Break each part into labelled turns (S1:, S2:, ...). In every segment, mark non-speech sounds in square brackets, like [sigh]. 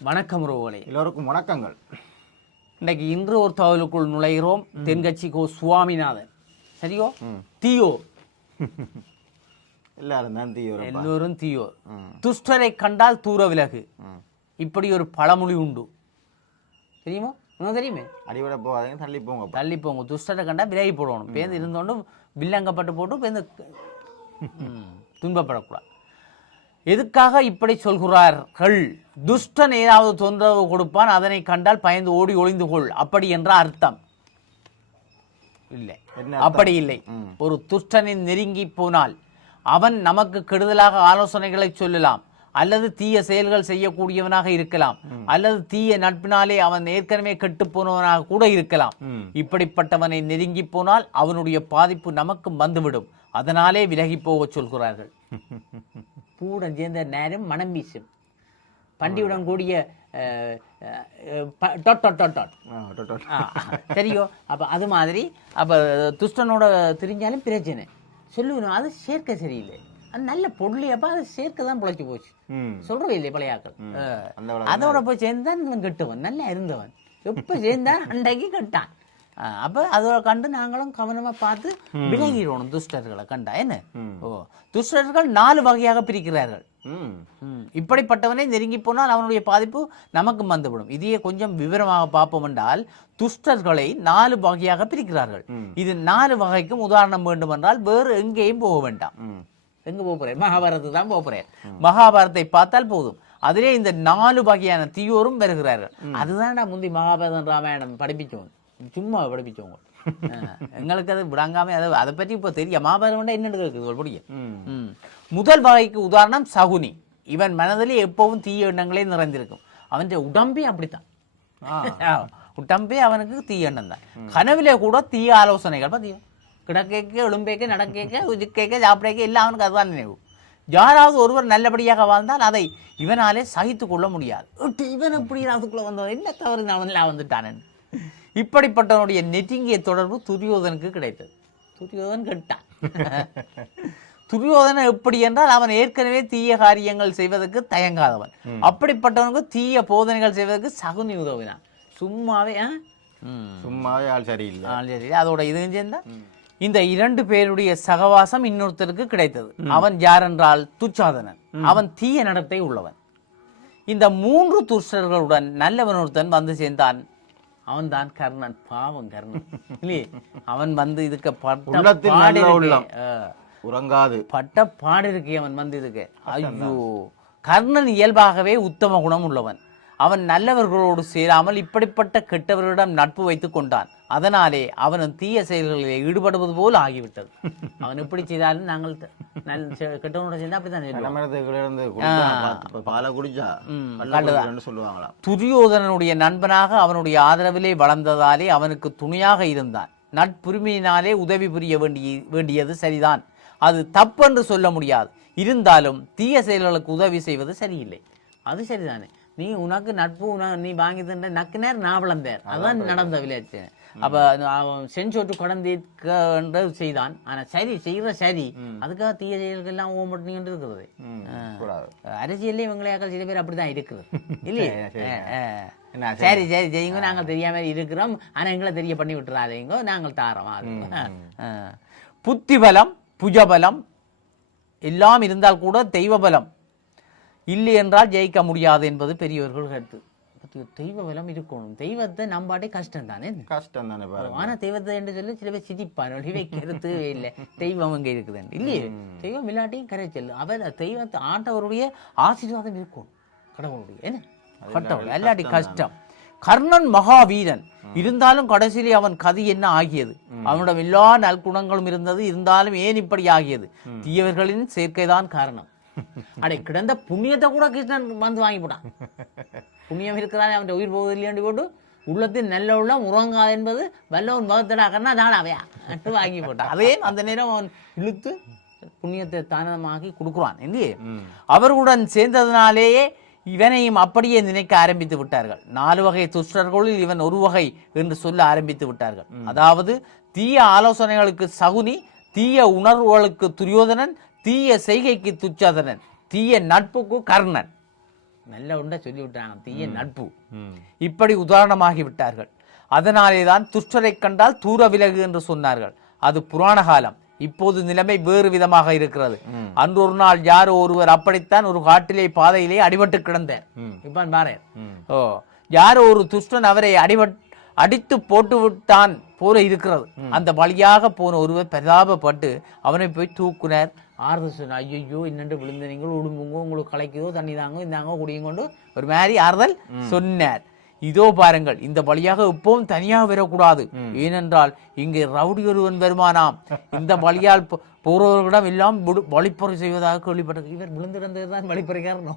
S1: வணக்கம் ரோவலே
S2: எல்லோருக்கும் வணக்கங்கள்.
S1: இன்னைக்கு இன்று ஒரு தகவலுக்குள் நுழைகிறோம். தென்கட்சி கோ சுவாமிநாதன். சரியோ? தீயோ [laughs]
S2: எல்லாரும் தான் தீவிரம்
S1: எல்லோரும் தீயோ. துஷ்டரை கண்டால் தூர விலகு. இப்படி ஒரு பழமொழி உண்டு. தெரியுமா? உனக்கு தெரியுமே?
S2: அடிவிட போகாதீங்க தள்ளி போங்க
S1: தள்ளி போங்க. துஷ்டரை கண்டா விலகி போடணும். பேருந்து இருந்தோண்டு வில்லங்கப்பட்டு போட்டு பேருந்து துன்பப்படக்கூடாது. எதுக்காக இப்படி சொல்கிறார்கள்? துஷ்டன் ஏதாவது தொந்தரவு கொடுப்பான் அதனை கண்டால் பயந்து ஓடி ஒளிந்து கொள். அப்படி என்ற அர்த்தம். இல்லை. அப்படி இல்லை. ஒரு துஷ்டனின் நெருங்கி போனால் அவன் நமக்கு கெடுதலாக ஆலோசனைகளை சொல்லலாம். அல்லது தீய செயல்கள் செய்யக்கூடியவனாக இருக்கலாம். அல்லது தீய நட்பினாலே அவன் ஏற்கனவே கெட்டுப் போனவனாக கூட இருக்கலாம். இப்படிப்பட்டவனை நெருங்கி போனால் அவனுடைய பாதிப்பு நமக்கு வந்துவிடும். அதனாலே விலகி போகச் சொல்கிறார்கள். [laughs] பூடன் சேர்ந்த நேரம் மனம் வீசும். பண்டியுடன் கூடிய டொட் டொட் டொட் டொட். அப்போ அது மாதிரி அப்போ துஷ்டனோட தெரிஞ்சாலும் பிரச்சனை. சொல்லுவேன் அது சேர்க்க சரியில்லை. அது நல்ல பொருளியப்பா அது சேர்க்க தான் பிழைச்சி போச்சு.
S2: ம்.
S1: சொல்றவே இல்லை பழையாக்கள் அதோட போய் சேர்ந்தான் இவன் கெட்டவன். நல்லா இருந்தவன். எப்போ சேர்ந்தான் அன்றைக்கு கெட்டான். அப்ப அதோட கண்டு நாங்களும் கவனமா பார்த்து விலகிடணும் துஷ்டர்களை கண்டா என்ன ஓ துஷ்டர்கள் நாலு வகையாக பிரிக்கிறார்கள் இப்படிப்பட்டவனை நெருங்கி போனால் அவனுடைய பாதிப்பு நமக்கு வந்துவிடும் இதையே கொஞ்சம் விவரமாக பார்ப்போம் என்றால் துஷ்டர்களை நாலு வகையாக பிரிக்கிறார்கள் இது நாலு வகைக்கும் உதாரணம் வேண்டும் என்றால் வேறு எங்கேயும் போக வேண்டாம். எங்க போக போறேன் மகாபாரதத்துக்கு தான் போக போறேன் மகாபாரத்தை பார்த்தால் போதும் அதிலே இந்த நாலு வகையான தீயோரும் வருகிறார்கள் அதுதான்டா முந்தி மகாபாரதம் ராமாயணம் படிப்பிச்சோம் சும்மா படிப்பிச்சவங்க எங்களுக்கு அது விடாங்காம அதை அதை பற்றி இப்போ தெரியும் மகாபாரதம் என்னென்னு இருக்குது ஒரு படிக்க
S2: ம்.
S1: ம். முதல் வகைக்கு உதாரணம் சகுனி இவன் மனதில் எப்பவும் தீய எண்ணங்களே நிறைந்திருக்கும் அவன் உடம்பே அப்படித்தான் உடம்பே அவனுக்கு தீய எண்ணம் தான் கனவிலே கூட தீய ஆலோசனைகள் பார்த்தியோ கிடக்கேக்க எழும்பேக்க நடக்கேக்க உஜிக்கேக்க சாப்பிடேக்க எல்லாம் அவனுக்கு அதுதான் நினைவு யாராவது ஒருவர் நல்லபடியாக வாழ்ந்தால் அதை இவனாலே சகித்து கொள்ள முடியாது "எட்டு, இவன் எப்படி அதுக்குள்ள வந்தவன் என்ன தவறு அவன்லாம் வந்துட்டானன் இப்படிப்பட்டவனுடைய நெருங்கிய தொடர்பு துரியோதனுக்கு கிடைத்தது. துரியோதன் கெட்டான். [laughs] துரியோதனன் எப்படி என்றால் அவன் ஏற்கனவே தீய காரியங்கள் செய்வதற்கு தயங்காதவன். அப்படிப்பட்டவனுக்கு தீய போதனைகள் செய்வதற்கு சகுனி உதவினான். சும்மாவே.
S2: சும்மாவே ஆள் சரியில்லை.
S1: ஆ, சரி அதோட இதுவும் சேர்ந்தா இந்த இரண்டு பேருடைய சகவாசம் இன்னொருத்தருக்கு கிடைத்தது. அவன் யார் என்றால் துச்சாதனன் அவன் தீய நடத்தை உள்ளவன். இந்த மூன்று துஷ்டர்களுடன் நல்லவன் ஒருத்தன் வந்து சேர்ந்தான். அவன் தான் கர்ணன் பாவம் கர்ணன். இல்லையே? அவன் வந்து இதுக்கு பட்ட.
S2: உறங்காது.
S1: பட்ட பாடு இருக்கே அவன் வந்து இதுக்கு. ஐயோ. கர்ணன் இயல்பாகவே உத்தம குணம் உள்ளவன். அவன் நல்லவர்களோடு சேராமல் இப்படிப்பட்ட கெட்டவர்களிடம் நட்பு வைத்துக் கொண்டான். அதனாலே அவன் தீய செயல்களில் ஈடுபடுவது போல் ஆகிவிட்டது. [laughs] அவன் எப்படி செய்தாலும் நாங்கள் கெட்டவனோட சேர்ந்தா அப்படித்தான் துரியோதனனுடைய நண்பனாக அவனுடைய ஆதரவிலே வளர்ந்ததாலே அவனுக்கு துணையாக இருந்தான். நட்புரிமையினாலே உதவி புரிய வேண்டிய வேண்டியது சரிதான். அது தப்பென்று சொல்ல முடியாது. இருந்தாலும் தீய செயல்களுக்கு உதவி செய்வது சரியில்லை. அது சரிதானே. நீ உனக்கு நட்பு நீ வாங்கி தந்த நக்கு நேரம் நான் வளர்ந்தேன் அதான் நடந்த விளையாட்டு. அப்ப செஞ்சோட்டு கடந்து செய்தான். ஆனா சரி செய்யற சரி. அதுக்காக தீய செயல்கள் எல்லாம் ஓம்பட்டு இருக்கிறது. அரசியல்லே இவங்களையாக்கள் சில பேர் அப்படிதான் இருக்குது. இல்லையே? [laughs]
S2: சரி,
S1: சரி. செய்யுங்க நாங்கள் தெரியாம இருக்கிறோம். ஆனா எங்களை தெரிய பண்ணி விட்டுறாதீங்க. நாங்கள் தாரோம். அது. புத்தி பலம் புஜபலம் எல்லாம் இருந்தால் கூட தெய்வ பலம் இல்லை என்றால் ஜெயிக்க முடியாது என்பது பெரியவர்கள் கருத்து. தெய்வ பலம் இருக்கணும். தெய்வத்தை நம்பாட்டே கஷ்டம் தானே
S2: கஷ்டம் தானே பாருங்க.
S1: ஆனா தெய்வத்தை என்று சொல்லி சில பேர் சிரிப்பார். வைக்கிறது இல்லை. தெய்வம் அங்கே இருக்குதுன்னு இல்லையே? தெய்வம் இல்லாட்டியும் கரைச்சல் அவர் தெய்வத்தை ஆண்டவருடைய ஆசீர்வாதம் இருக்கும் கடவுளுடைய என்ன? கட்டவுள். இல்லாட்டி கஷ்டம். கர்ணன் மகாவீரன். இருந்தாலும் கடைசியிலே அவன் கதி என்ன ஆகியது? அவனிடம் எல்லா நற்குணங்களும் இருந்தது. இருந்தாலும் ஏன் இப்படி ஆகியது? தீயவர்களின் சேர்க்கைதான் காரணம். அடே கிடந்த புண்ணியத்தை கூட கிருஷ்ணன் வந்து வாங்கி போட்டான். புண்ணியம் இருக்கிறானே அவன் உயிர் போகுது இல்லையாண்டு போட்டு உள்ளத்தில் நல்ல உள்ளம் உறங்காது என்பது வல்லவன் பகத்தடா கண்ணா தான் அவையா அட்டு வாங்கி போட்டான். அதே அந்த நேரம் அவன் இழுத்து புண்ணியத்தை தானமாக்கி கொடுக்குறான் இல்லையே அவர்களுடன் சேர்ந்ததினாலேயே இவனையும் அப்படியே நினைக்க ஆரம்பித்து விட்டார்கள். நாலு வகை துஷ்டர்களுள் இவன் ஒரு வகை என்று சொல்ல ஆரம்பித்து விட்டார்கள். அதாவது தீய ஆலோசனைகளுக்கு சகுனி தீய உணர்வுகளுக்கு துரியோதனன் தீய செய்கைக்கு துச்சாதனன் தீய நட்புக்கு கர்ணன். நல்ல உண்டை சொல்லி விட்டாங்க தீய நட்பு. இப்படி உதாரணமாகி விட்டார்கள் அதனாலேதான் துஷ்டரை கண்டால் தூர விலகு என்று சொன்னார்கள். அது புராண காலம். இப்போது நிலைமை வேறு விதமாக இருக்கிறது. அன்று ஒரு நாள் யாரோ ஒருவர் அப்படித்தான் ஒரு காட்டிலே பாதையிலே அடிபட்டு கிடந்தார். இப்ப பாரு.
S2: ம்.
S1: ஓ யாரோ ஒரு துஷ்டன் அவரை அடிபட் அடித்து போட்டு விட்டான் போல இருக்கிறது. அந்த வழியாக போன ஒருவர் பரிதாபப்பட்டு அவனை போய் தூக்குனார். ஆறுதல் சொன்னார் ஐயோ இன்னென்று விழுந்த நீங்கள் உடும்புங்க உங்களுக்கு கலைக்குதோ தண்ணி தாங்க இந்தாங்க குடியும் கொண்டு ஒரு மாதிரி ஆறுதல் சொன்னார். இதோ பாருங்கள் இந்த வழியாக எப்பவும் தனியாக வரக்கூடாது. ஏனென்றால் இங்கே ரவுடி ஒருவன் வருமானாம். இந்த வழியால் போறவர்களிடம் எல்லாம் வழிப்பறை செய்வதாக கேள்விப்பட்ட இவர் விழுந்திருந்தது தான் வழிப்பறைக்காரனோ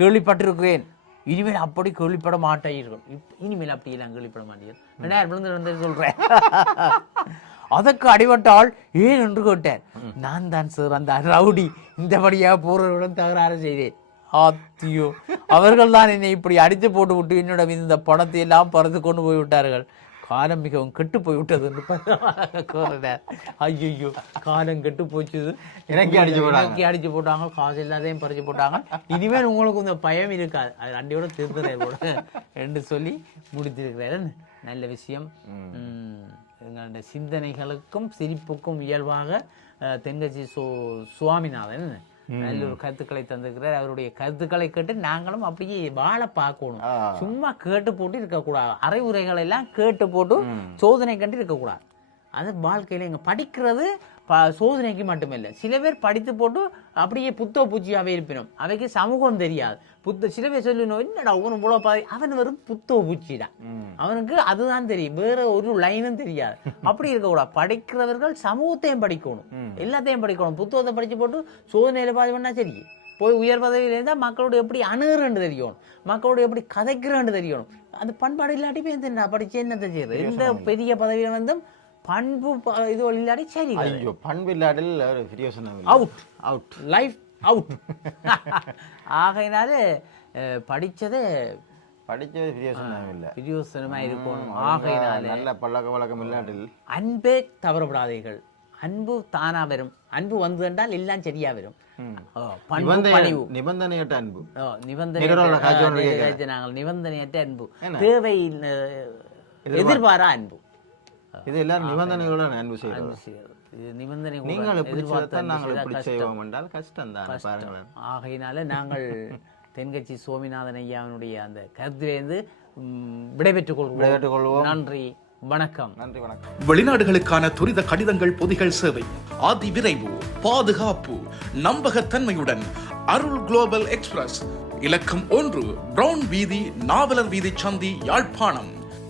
S1: கேள்விப்பட்டிருக்கிறேன். இனிமேல் அப்படி கேள்விப்பட மாட்டீர்கள். இனிமேல் அப்படி எல்லாம் கேள்விப்பட மாட்டீர்கள். ரெண்டாயிரம் விழுந்திருந்தது சொல்றேன். [laughs] அதற்கு அடிபட்டால் ஏன் என்று கேட்டார் நான் தான் சார் அந்த ரவுடி. இந்த வழியாக போறவர்களுடன் தகராறு செய்தேன். ஆத்தியோ. அவர்கள் தான் என்னை இப்படி அடித்து போட்டு விட்டு என்னிடம் இந்த பணத்தை எல்லாம் பறந்து கொண்டு போய் விட்டார்கள் காலம் மிகவும் கெட்டு போய் விட்டது என்று கூறினார். ஐயோ காலம் கெட்டு போச்சு
S2: எனக்கு அடிச்சு போட்டாங்க.
S1: அடிச்சு போட்டாங்க. காசு எல்லாத்தையும் பறிச்சு போட்டாங்க. இனிமேல் உங்களுக்கு இந்த பயம் இருக்காது. அது அண்டையோட திருத்துறேன் கூட என்று சொல்லி முடித்திருக்கிறார். நல்ல விஷயம். எங்களுடைய சிந்தனைகளுக்கும் சிரிப்புக்கும் இயல்பாக தென்கட்சி சு சுவாமிநாதன் நல்ல ஒரு கருத்துக்களை தந்திருக்கிறார். அவருடைய கருத்துக்களை கேட்டு நாங்களும் அப்படியே வாழ பார்க்கணும். சும்மா கேட்டு போட்டு இருக்கக்கூடாது. அறிவுரைகள் எல்லாம் கேட்டு போட்டு சோதனை கண்டு இருக்கக்கூடாது. அது வாழ்க்கையில இங்க படிக்கிறது ப சோதனைக்கு மட்டுமில்லை. சில பேர் படித்து போட்டு அப்படியே புத்தோ பூச்சியாவே இருப்பினும். அவைக்கு சமூகம் தெரியாது. புத்த சில பேர் சொல்லணும் என்னடா உன இவ்வளோ பாதி அவன் வெறும் புத்தோ பூச்சிதான்
S2: ம்.
S1: அவனுக்கு அதுதான் தெரியும். வேற ஒரு லைனும் தெரியாது. [laughs] அப்படி இருக்கக்கூடாது. படிக்கிறவர்கள் சமூகத்தையும் படிக்கணும். எல்லாத்தையும் படிக்கணும். புத்தகத்தை படிச்சு போட்டு சோதனையில பாதி பண்ணா சரி. போய் உயர் பதவியில் இருந்தால் மக்களோட எப்படி அணுகுறேன்னு தெரியணும் மக்களோட எப்படி கதைக்கிறேன்னு தெரியணும் அந்த பண்பாடு இல்லாட்டி போய் படிச்சு என்னத்தை செய்யுது இந்த பெரிய பதவியில வந்து பண்பு இது இல்லாட்டி சரி
S2: ஐயோ பண்பு இல்லாடல்
S1: அவுட்
S2: அவுட்
S1: லைஃப் அவுட் ஆகையினால அஹ், படிச்சதே
S2: படிச்சது பிரியோசனம் இல்லை.
S1: பிரியோசனமா இருக்கணும் ஆகையினால
S2: நல்ல பழக்க வழக்கம் இல்லாட்டில்.
S1: அன்பே தவறப்படாதீர்கள். அன்பு தானா வரும். அன்பு வந்து என்றால் எல்லாம் சரியா வரும்.
S2: நிபந்தனையற்ற அன்பு.
S1: ஓ,
S2: நிகரோட காட்சி ஒன்று
S1: நிபந்தனை
S2: கேட்கிறேன்.
S1: நாங்கள் நிபந்தனையற்ற அன்பு? தேவை எதிர்பாரா அன்பு.
S2: இது எல்லாரும் நிபந்தனைகளோட அன்பு செய்யறது.
S1: இது நிபந்தனை
S2: நீங்கள் எப்படி
S1: எதிர்பார்த்த
S2: செய்யத்தான்
S1: அன்பு
S2: நாங்கள் எப்படி
S1: கஷ்டம்.
S2: செய்வோம் என்றால் கஷ்டம் தான் பாருங்களேன்
S1: ஆகையினால நாங்கள் [laughs] தென்கட்சி சோமிநாதன் ஐயாவினுடைய அந்த கருத்திலிருந்து விடைபெற்றுக்
S2: விடைபெற்றுக்
S1: கொள்வோம்.
S2: கொள்வோம்.
S1: நன்றி. வணக்கம்.
S2: நன்றி வணக்கம்.
S3: வெளிநாடுகளுக்கான துரித கடிதங்கள் பொதிகள் சேவை அதி விரைவு பாதுகாப்பு நம்பகத்தன்மையுடன் அருள் குளோபல் எக்ஸ்பிரஸ் இலக்கம் ஒன்று பிரவுன் வீதி நாவலர் வீதி சந்தி யாழ்ப்பாணம்.